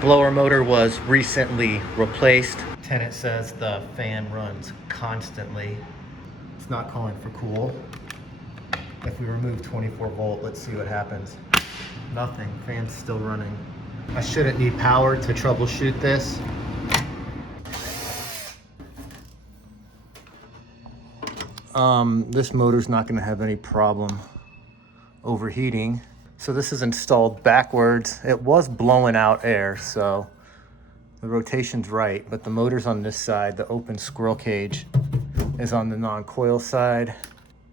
Blower motor was recently replaced. Tenant says the fan runs constantly. It's not calling for cool. If we remove 24 volt, let's see what happens. Nothing, fan's still running. I shouldn't need power to troubleshoot this. This motor's not gonna have any problem overheating. So this is installed backwards. It was blowing out air, so the rotation's right, but the motor's on this side. The open squirrel cage is on the non-coil side.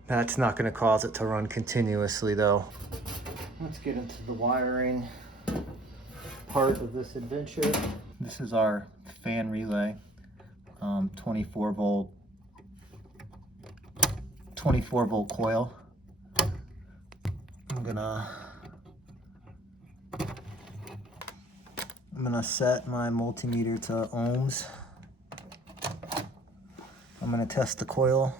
That's not gonna cause it to run continuously though. Let's get into the wiring part of this adventure. This is our fan relay, 24 volt coil. I'm gonna set my multimeter to ohms. I'm gonna test the coil.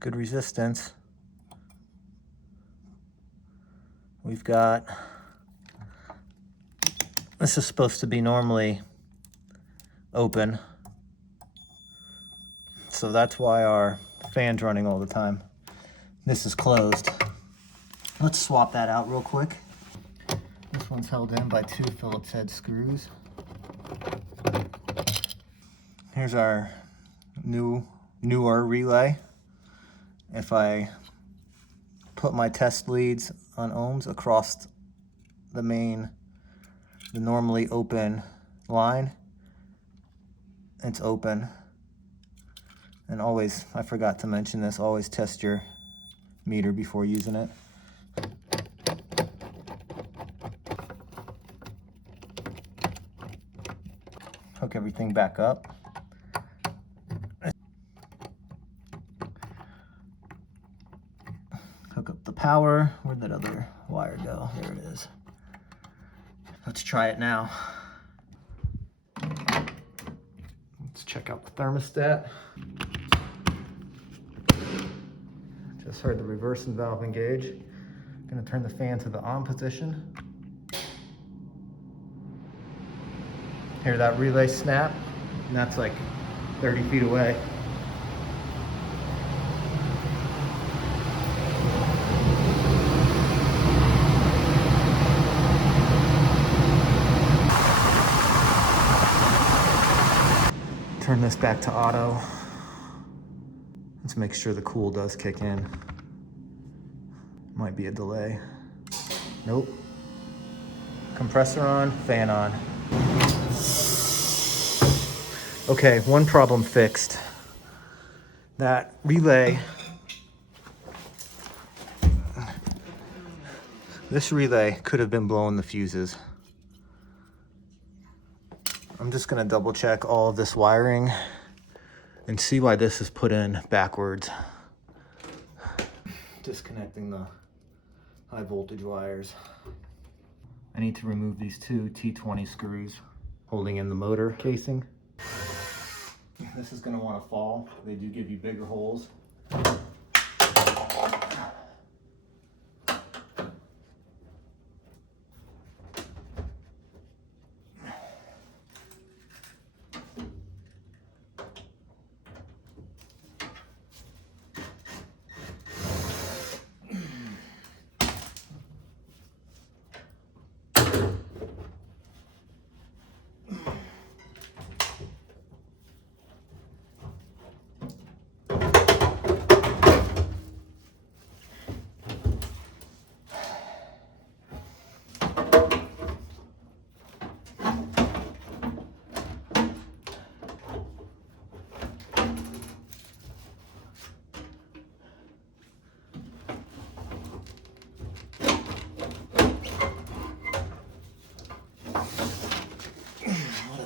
Good resistance. We've got, this is supposed to be normally open, so that's why our fan's running all the time. This is closed. Let's swap that out real quick. This one's held in by 2 Phillips head screws. Here's our newer relay. If I put my test leads on ohms across the normally open line, it's open. And always, I forgot to mention this, always test your meter before using it. Hook everything back up. Hook up the power. Where'd that other wire go? There it is. Let's try it now. Let's check out the thermostat. Just heard the reversing valve engage. Gonna turn the fan to the on position. Hear that relay snap? And that's like 30 feet away. Turn this back to auto. Let's make sure the cool does kick in. Might be a delay. Nope. Compressor on, fan on. Okay, one problem fixed. That relay, this relay could have been blowing the fuses. I'm just gonna double check all of this wiring and see why this is put in backwards. Disconnecting the high voltage wires. I need to remove these 2 T20 screws holding in the motor casing. This is gonna wanna fall. They do give you bigger holes.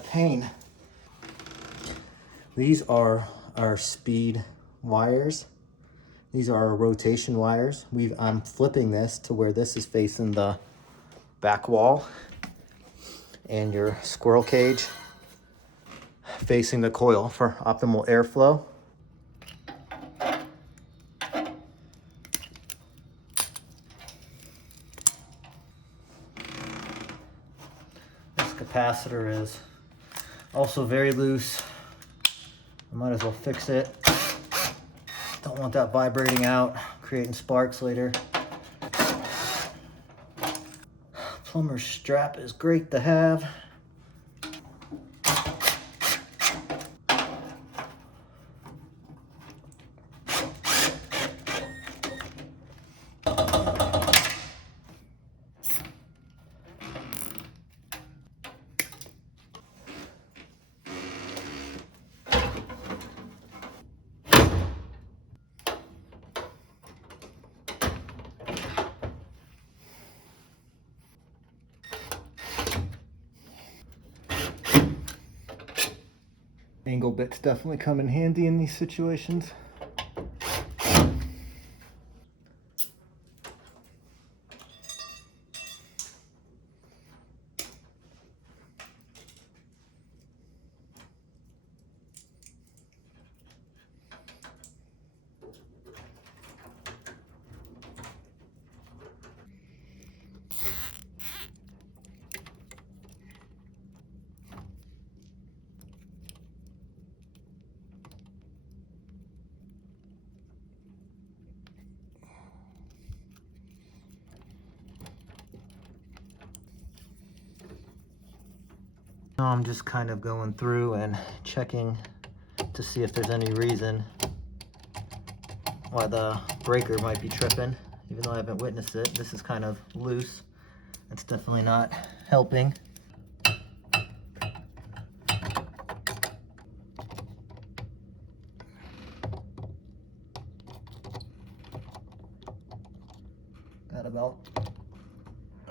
Pain. These are our speed wires. These are our rotation wires. I'm flipping this to where this is facing the back wall and your squirrel cage facing the coil for optimal airflow. capacitor is. Also very loose. I might as well fix it. Don't want that vibrating out, creating sparks later. Plumber's strap is great to have. Angle bits definitely come in handy in these situations. Now I'm just kind of going through and checking to see if there's any reason why the breaker might be tripping, even though I haven't witnessed it. This is kind of loose. It's definitely not helping. Got about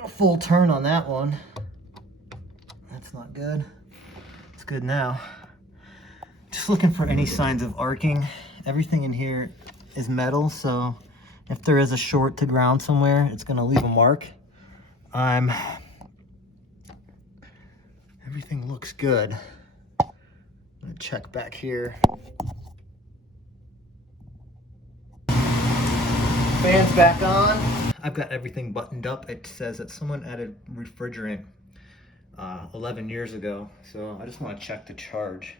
a full turn on that one. That's not good. It's good now. Just looking for any signs of arcing. Everything in here is metal, so if there is a short to ground somewhere, it's gonna leave a mark. Everything looks good. I'm gonna check back here. Fan's back on. I've got everything buttoned up. It says that someone added refrigerant 11 years ago, so I just want to check the charge.